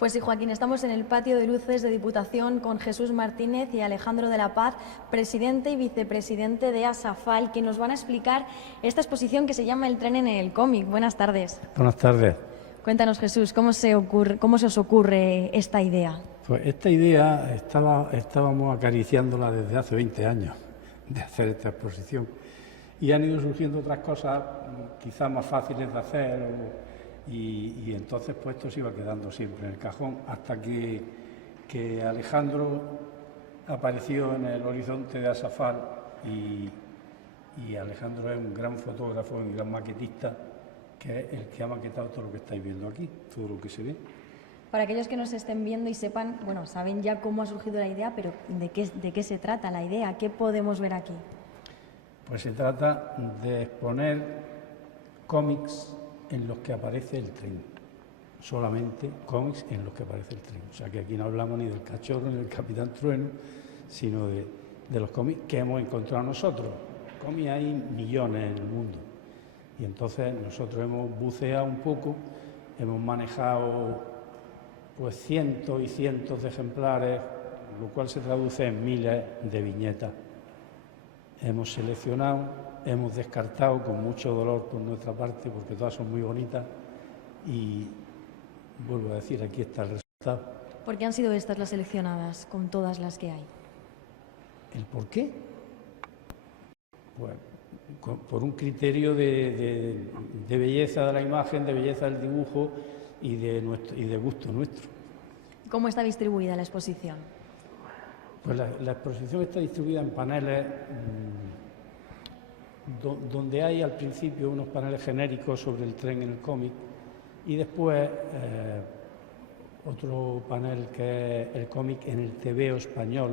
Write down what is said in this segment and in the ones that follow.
Pues sí, Joaquín, estamos en el patio de luces de Diputación con Jesús Martínez y Alejandro de la Paz, presidente y vicepresidente de ASAFAL, que nos van a explicar esta exposición que se llama El tren en el cómic. Buenas tardes. Buenas tardes. Cuéntanos, Jesús, ¿cómo se os ocurre esta idea? Pues esta idea estábamos acariciándola desde hace 20 años, de hacer esta exposición. Y han ido surgiendo otras cosas quizás más fáciles de hacer y entonces pues esto se iba quedando siempre en el cajón hasta que Alejandro apareció en el horizonte de ASAFAL y Alejandro es un gran fotógrafo, un gran maquetista, que es el que ha maquetado todo lo que estáis viendo aquí, todo lo que se ve. Para aquellos que nos estén viendo y sepan, bueno, saben ya cómo ha surgido la idea, pero ¿de qué se trata la idea? ¿Qué podemos ver aquí? Pues se trata de exponer cómics en los que aparece el tren, solamente cómics en los que aparece el tren. O sea que aquí no hablamos ni del Cachorro ni del Capitán Trueno, sino de los cómics que hemos encontrado nosotros. Cómics hay millones en el mundo y entonces nosotros hemos buceado un poco, hemos manejado pues cientos y cientos de ejemplares, lo cual se traduce en miles de viñetas. Hemos seleccionado, hemos descartado con mucho dolor por nuestra parte, porque todas son muy bonitas, y vuelvo a decir, aquí está el resultado. ¿Por qué han sido estas las seleccionadas con todas las que hay? ¿El por qué? Pues por un criterio de belleza de la imagen, de belleza del dibujo y de gusto nuestro. ¿Cómo está distribuida la exposición? Pues la exposición está distribuida en paneles donde hay al principio unos paneles genéricos sobre el tren en el cómic y después otro panel que es el cómic en el tebeo español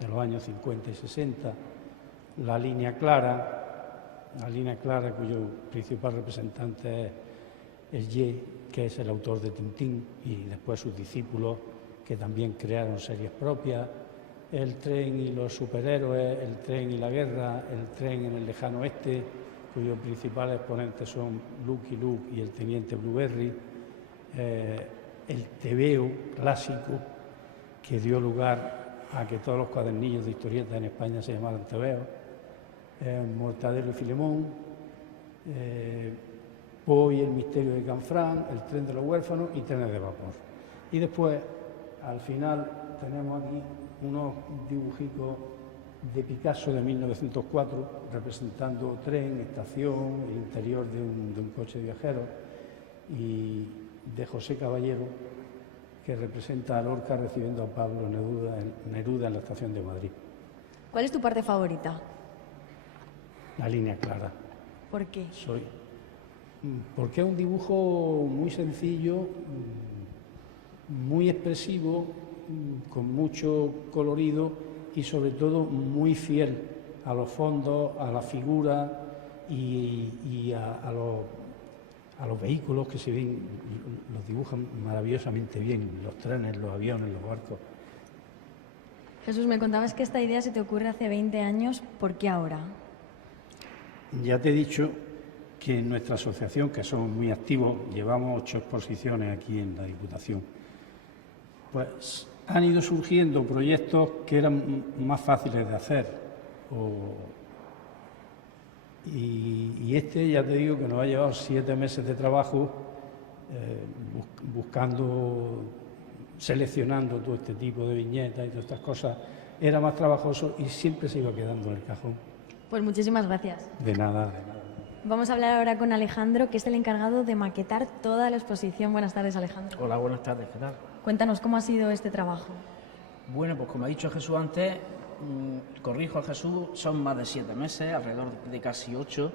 de los años 50 y 60, la línea clara cuyo principal representante es el Ye, que es el autor de Tintín, y después sus discípulos que también crearon series propias, el tren y los superhéroes, el tren y la guerra, el tren en el lejano oeste, cuyos principales exponentes son Lucky Luke y el teniente Blueberry, el tebeo clásico que dio lugar a que todos los cuadernillos de historietas en España se llamaran tebeos, Mortadelo y Filemón, Poe y el misterio de Canfrán, el tren de los huérfanos y trenes de vapor. Y después, al final, tenemos aquí unos dibujicos de Picasso de 1904, representando tren, estación, el interior de un coche de viajeros, y de José Caballero, que representa a Lorca recibiendo a Pablo Neruda en la estación de Madrid. ¿Cuál es tu parte favorita? La línea clara. ¿Por qué? Porque es un dibujo muy sencillo, muy expresivo, con mucho colorido y sobre todo muy fiel a los fondos, a la figura y a los vehículos que se ven, los dibujan maravillosamente bien, los trenes, los aviones, los barcos. Jesús, me contabas que esta idea se te ocurre hace 20 años, ¿por qué ahora? Ya te he dicho que en nuestra asociación, que somos muy activos, llevamos 8 exposiciones aquí en la Diputación. Pues han ido surgiendo proyectos que eran más fáciles de hacer. Y este, ya te digo, que nos ha llevado 7 meses de trabajo buscando, seleccionando todo este tipo de viñetas y todas estas cosas. Era más trabajoso y siempre se iba quedando en el cajón. Pues muchísimas gracias. De nada. Vamos a hablar ahora con Alejandro, que es el encargado de maquetar toda la exposición. Buenas tardes, Alejandro. Hola, buenas tardes, ¿qué tal? Cuéntanos, ¿cómo ha sido este trabajo? Bueno, pues como ha dicho Jesús antes, corrijo a Jesús, son más de 7 meses, alrededor de casi 8.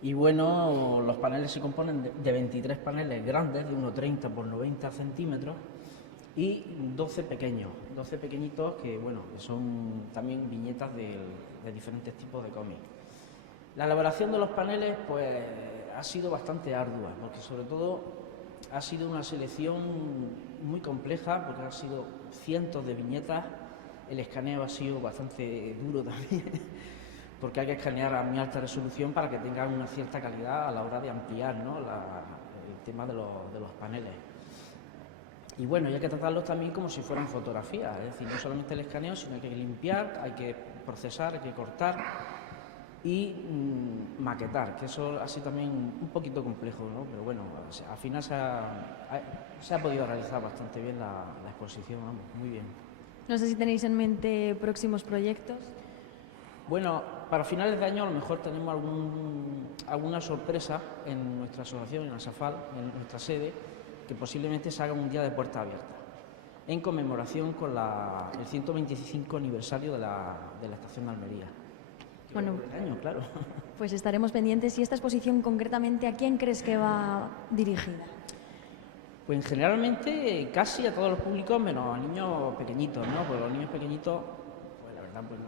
Y bueno, los paneles se componen de 23 paneles grandes, de 1,30 por 90 centímetros, y 12 pequeñitos que, bueno, son también viñetas de diferentes tipos de cómics. La elaboración de los paneles, pues, ha sido bastante ardua, porque sobre todo ha sido una selección muy compleja, porque han sido cientos de viñetas. El escaneo ha sido bastante duro también, porque hay que escanear a muy alta resolución para que tengan una cierta calidad a la hora de ampliar, ¿no?, el tema de los paneles. Y bueno, hay que tratarlos también como si fueran fotografías, es decir, no solamente el escaneo, sino que hay que limpiar, hay que procesar, hay que cortar y maquetar, que eso ha sido también un poquito complejo, ¿no? Pero bueno, al final se ha podido realizar bastante bien la exposición, vamos, muy bien. No sé si tenéis en mente próximos proyectos. Bueno, para finales de año a lo mejor tenemos alguna sorpresa en nuestra asociación, en ASAFAL, en nuestra sede, que posiblemente se haga un día de puerta abierta, en conmemoración con el 125 aniversario de la estación de Almería. Bueno, El año, claro. pues estaremos pendientes. ¿Y esta exposición concretamente a quién crees que va dirigida? Pues generalmente casi a todos los públicos, menos a niños pequeñitos, ¿no? Porque los niños pequeñitos, pues la verdad, pues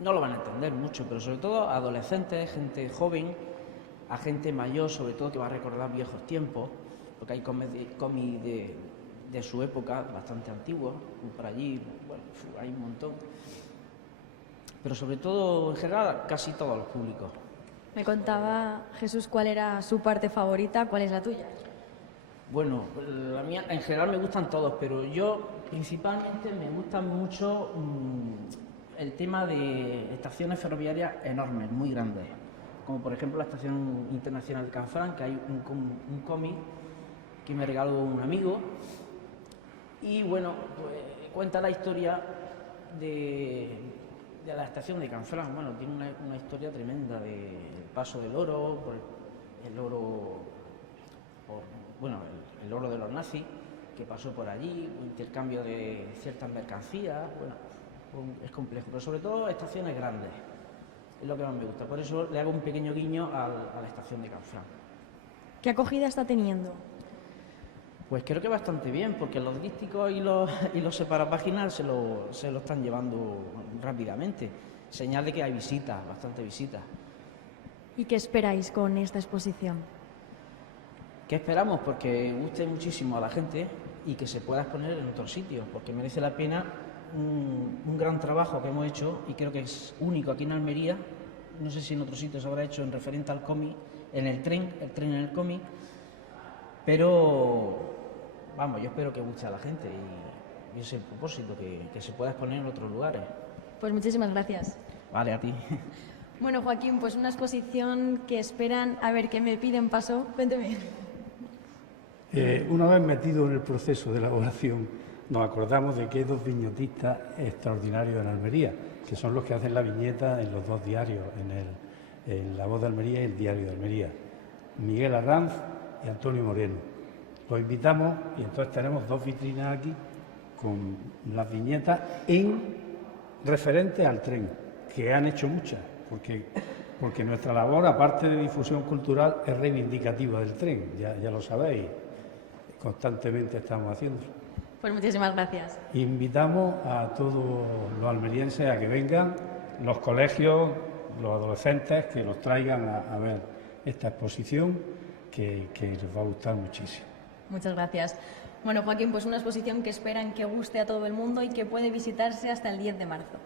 no lo van a entender mucho, pero sobre todo a adolescentes, gente joven, a gente mayor, sobre todo que va a recordar viejos tiempos, porque hay cómics de su época, bastante antiguos, por allí, bueno, hay un montón. Pero sobre todo, en general, casi todos los públicos. Me contaba Jesús cuál era su parte favorita, ¿cuál es la tuya? Bueno, la mía, en general me gustan todos, pero yo principalmente me gustan mucho el tema de estaciones ferroviarias enormes, muy grandes, como por ejemplo la Estación Internacional de Canfranc, que hay un cómic que me regaló un amigo, y bueno, pues cuenta la historia de la estación de Canfranc. Bueno, tiene una historia tremenda del paso del oro, por el oro, el oro de los nazis, que pasó por allí, un intercambio de ciertas mercancías, bueno, es complejo, pero sobre todo estaciones grandes, es lo que más me gusta, por eso le hago un pequeño guiño a la estación de Canfranc. ¿Qué acogida está teniendo? Pues creo que bastante bien, porque los dísticos y los separapáginas se lo están llevando rápidamente, señal de que hay visitas, bastante visitas. ¿Y qué esperáis con esta exposición? ¿Qué esperamos? Porque guste muchísimo a la gente y que se pueda exponer en otros sitios, porque merece la pena un gran trabajo que hemos hecho y creo que es único aquí en Almería. No sé si en otros sitios se habrá hecho en referente al cómic, en el tren en el cómic, pero vamos, yo espero que guste a la gente y ese es el propósito, que se pueda exponer en otros lugares. Pues muchísimas gracias. Vale, a ti. Bueno, Joaquín, pues una exposición que esperan, a ver, ¿qué me piden paso? Cuénteme. Una vez metido en el proceso de elaboración, nos acordamos de que hay dos viñetistas extraordinarios en Almería, que son los que hacen la viñeta en los dos diarios, en La Voz de Almería y el Diario de Almería, Miguel Arranz y Antonio Moreno. Los invitamos y entonces tenemos dos vitrinas aquí con las viñetas en referente al tren, que han hecho muchas, porque nuestra labor, aparte de difusión cultural, es reivindicativa del tren, ya lo sabéis, constantemente estamos haciéndolo. Pues muchísimas gracias. Invitamos a todos los almerienses a que vengan, los colegios, los adolescentes, que los traigan a ver esta exposición, que les va a gustar muchísimo. Muchas gracias. Bueno, Joaquín, pues una exposición que esperan que guste a todo el mundo y que puede visitarse hasta el 10 de marzo.